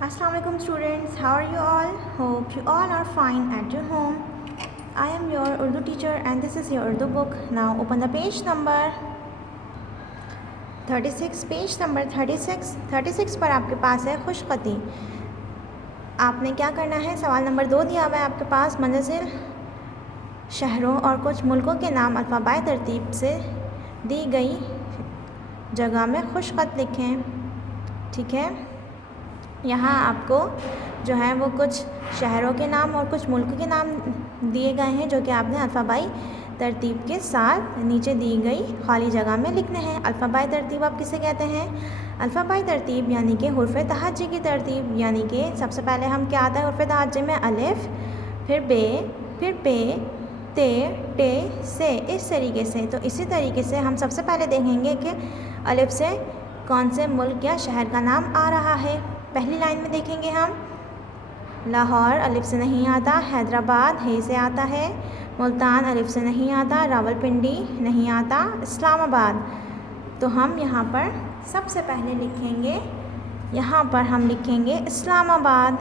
Assalamualaikum students, how are you all? Hope you all are fine at your home. I am your Urdu teacher and this is your Urdu book. Now open the page number 36, page number 36 पर आपके पास है खुशखती। आपने क्या करना है, सवाल number 2 दिया हुआ है आपके पास, मंजिल शहरों और कुछ मुल्कों के नाम अल्फ़ाबाई तरतीब से दी गई जगह में खुशखत लिखें। ठीक है, यहाँ आपको जो है वो कुछ शहरों के नाम और कुछ मुल्क के नाम दिए गए हैं जो कि आपने अल्फ़ाबाई तरतीब के साथ नीचे दी गई खाली जगह में लिखने हैं। अल्फ़ाबाई तरतीब आप किसे कहते हैं? अल्फ़ाबाई तरतीब यानी कि हुर्फ़ तहज्जी की तरतीब, यानी कि सबसे पहले हम क्या आता है हुर्फ़ तहज्जी में अलिफ़, फिर बे, फिर पे, ते, टे, से, इस तरीके से। तो इसी तरीके से हम सबसे पहले देखेंगे कि अलिफ़ से कौन से मुल्क या शहर का नाम आ रहा है। पहली लाइन में देखेंगे हम, लाहौर अलिफ़ से नहीं आता, हैदराबाद हे से आता है, मुल्तान अलिफ़ से नहीं आता, रावलपिंडी नहीं आता, इस्लामाबाद। तो हम यहाँ पर सबसे पहले लिखेंगे, यहाँ पर हम लिखेंगे इस्लामाबाद।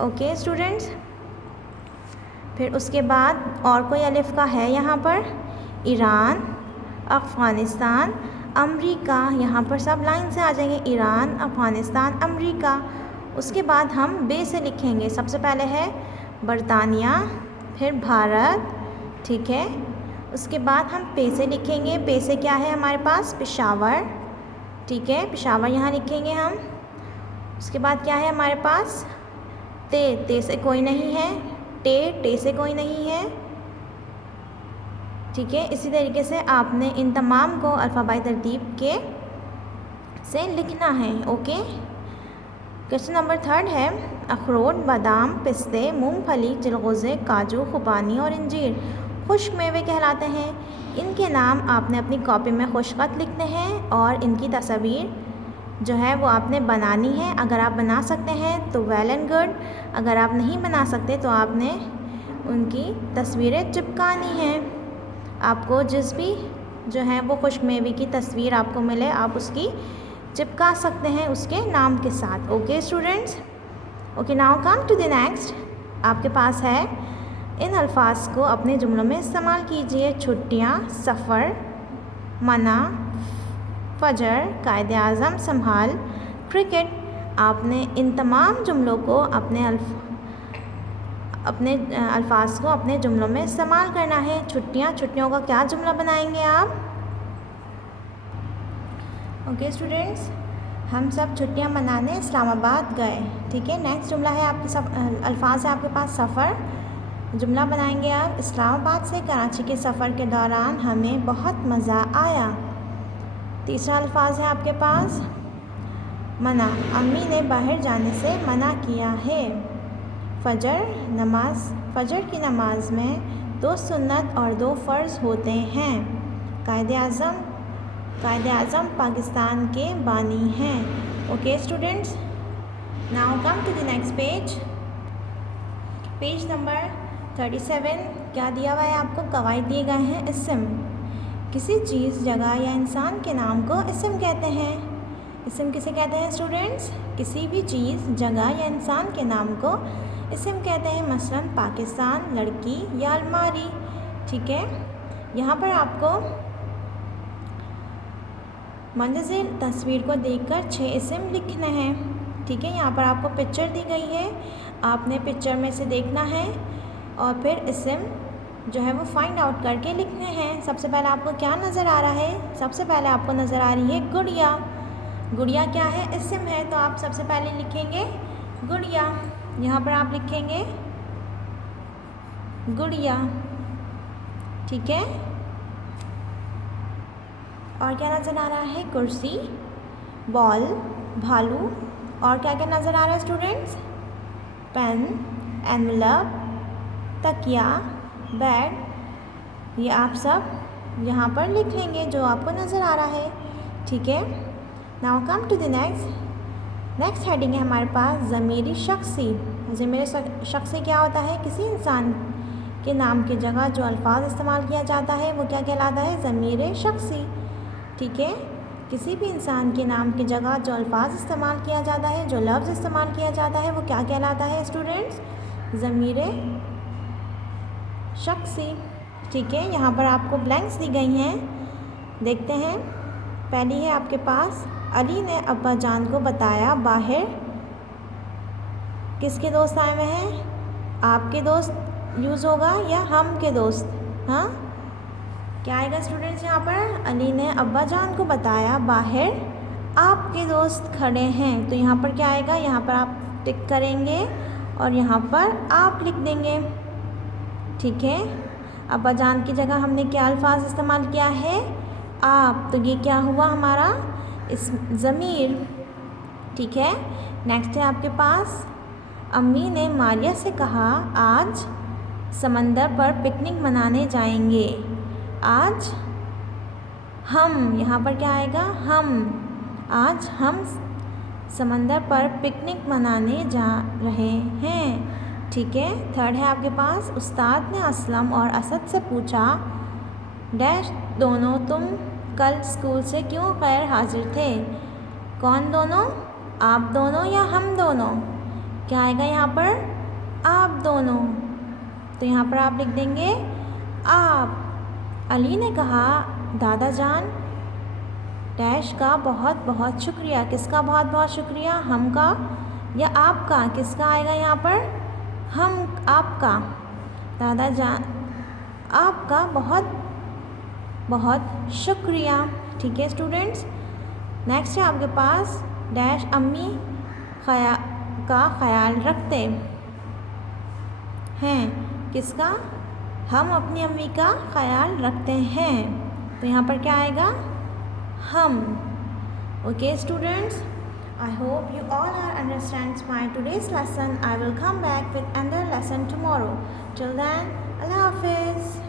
ओके स्टूडेंट्स, फिर उसके बाद और कोई अलिफ़ का है यहाँ पर, ईरान, अफ़गानिस्तान, अमरीका। यहाँ पर सब लाइन से आ जाएंगे, ईरान, अफ़गानिस्तान, अमरीका। उसके बाद हम बे से लिखेंगे, सबसे पहले है बरतानिया, फिर भारत। ठीक है, उसके बाद हम पे से लिखेंगे, पे से क्या है हमारे पास, पेशावर। ठीक है, पेशावर यहाँ लिखेंगे हम। उसके बाद क्या है हमारे पास, ते से कोई नहीं है, टे से कोई नहीं है। ठीक है, इसी तरीके से आपने इन तमाम को अल्फ़ाबाई तरतीब के से लिखना है। ओके, क्वेश्चन नंबर 3 है, अखरोट, बादाम, पिस्ते, मूंगफली, चिलगोज़े, काजू, खुबानी और इंजीर खुश्क मेवे कहलाते हैं। इनके नाम आपने अपनी कॉपी में खुशखत लिखने हैं और इनकी तस्वीर जो है वो आपने बनानी है। अगर आप बना सकते हैं तो वेल एंड गुड, अगर आप नहीं बना सकते तो आपने उनकी तस्वीरें चिपकानी हैं। आपको जिस भी जो है वो खुश्क मेवे की तस्वीर आपको मिले आप उसकी चिपका सकते हैं उसके नाम के साथ। Okay students, okay now come to the next. आपके पास है, इन अल्फाज को अपने जुमलों में इस्तेमाल कीजिए। छुट्टियाँ, सफ़र, मना, फजर, कायदे आज़म, संभाल, क्रिकेट। आपने इन तमाम जुमलों को अपने अल्फाज को अपने जुमलों में इस्तेमाल करना है। छुट्टियों का क्या जुमला बनाएंगे आप? ओके स्टूडेंट्स, हम सब छुट्टियां मनाने इस्लामाबाद गए। ठीक है, नेक्स्ट जुमला है आपके सब अल्फाज है आपके पास, सफ़र। जुमला बनाएंगे आप, इस्लामाबाद से कराची के सफ़र के दौरान हमें बहुत मज़ा आया। तीसरा अल्फाज है आपके पास, मना, अम्मी ने बाहर जाने से मना किया है। फजर की नमाज में 2 सुन्नत और 2 फ़र्ज़ होते हैं। कायदे आज़म पाकिस्तान के बानी हैं। Okay students, now come to the next page, page number 37। क्या दिया हुआ है आपको, कवायद दिए गए हैं। इस्म, किसी चीज़, जगह या इंसान के नाम को इस्म कहते हैं। इस्म किसे कहते हैं स्टूडेंट्स? किसी भी चीज़, जगह या इंसान के नाम को इस्म कहते हैं। मसलन पाकिस्तान, लड़की या अलमारी। ठीक है, यहाँ पर आपको मंजिल तस्वीर को देखकर 6 इस्म लिखने हैं। ठीक है, यहाँ पर आपको पिक्चर दी गई है, आपने पिक्चर में से देखना है और फिर इस्म जो है वो फाइंड आउट करके लिखने हैं। सबसे पहले आपको क्या नज़र आ रहा है? सबसे पहले आपको नज़र आ रही है गुड़िया। गुड़िया क्या है? इस्म है, तो आप सबसे पहले लिखेंगे गुड़िया। यहाँ पर आप लिखेंगे गुड़िया। ठीक है, और क्या नज़र आ रहा है? कुर्सी, बॉल, भालू, और क्या क्या नज़र आ रहा है स्टूडेंट्स? पेन, एनवलप, तकिया, बेड। ये आप सब यहाँ पर लिख लेंगे जो आपको नज़र आ रहा है। ठीक है, now come to the next heading है हमारे पास, ज़मीरी शख्सी। ज़मीरी शख्सी क्या होता है? किसी इंसान के नाम की जगह जो अल्फाज इस्तेमाल किया जाता है वो क्या कहलाता है? ज़मीर शख्सी। ठीक है, किसी भी इंसान के नाम की जगह जो अल्फाज इस्तेमाल किया जाता है, जो लफ्ज़ इस्तेमाल किया जाता है, वो क्या कहलाता है स्टूडेंट्स? ज़मीरे शख्सी। ठीक है, यहाँ पर आपको ब्लैंक्स दी गई हैं, देखते हैं। पहली है आपके पास, अली ने अब्बा जान को बताया बाहर किसके दोस्त आए हुए हैं? आपके दोस्त यूज़ होगा या हम के दोस्त? हाँ, क्या आएगा स्टूडेंट्स यहाँ पर? अली ने अब्बा जान को बताया बाहर आपके दोस्त खड़े हैं। तो यहाँ पर क्या आएगा? यहाँ पर आप टिक करेंगे और यहाँ पर आप लिख देंगे। ठीक है, अब्बा जान की जगह हमने क्या अल्फाज इस्तेमाल किया है? आप। तो ये क्या हुआ हमारा? इस ज़मीर। ठीक है, नेक्स्ट है आपके पास, अम्मी ने मारिया से कहा आज समंदर पर पिकनिक मनाने जाएंगे। आज हम, यहाँ पर क्या आएगा? हम। आज हम समंदर पर पिकनिक मनाने जा रहे हैं। ठीक है, थर्ड है आपके पास, उस्ताद ने असलम और असद से पूछा डैश दोनों तुम कल स्कूल से क्यों गैर हाजिर थे? कौन दोनों? आप दोनों या हम दोनों? क्या आएगा यहाँ पर? आप दोनों। तो यहाँ पर आप लिख देंगे आप। अली ने कहा दादा जान डैश का बहुत बहुत शुक्रिया। किसका बहुत बहुत शुक्रिया? हम का या आपका? किसका आएगा यहाँ पर? हम, आपका। दादा जान आपका बहुत बहुत शुक्रिया। ठीक है स्टूडेंट्स, नेक्स्ट है आपके पास डैश अम्मी का ख्याल रखते हैं। किसका? हम अपनी अम्मी का ख्याल रखते हैं। तो यहाँ पर क्या आएगा? हम। Okay students, I hope you all are understands my today's lesson. I will come back with another lesson tomorrow. Till then, Allah Hafiz.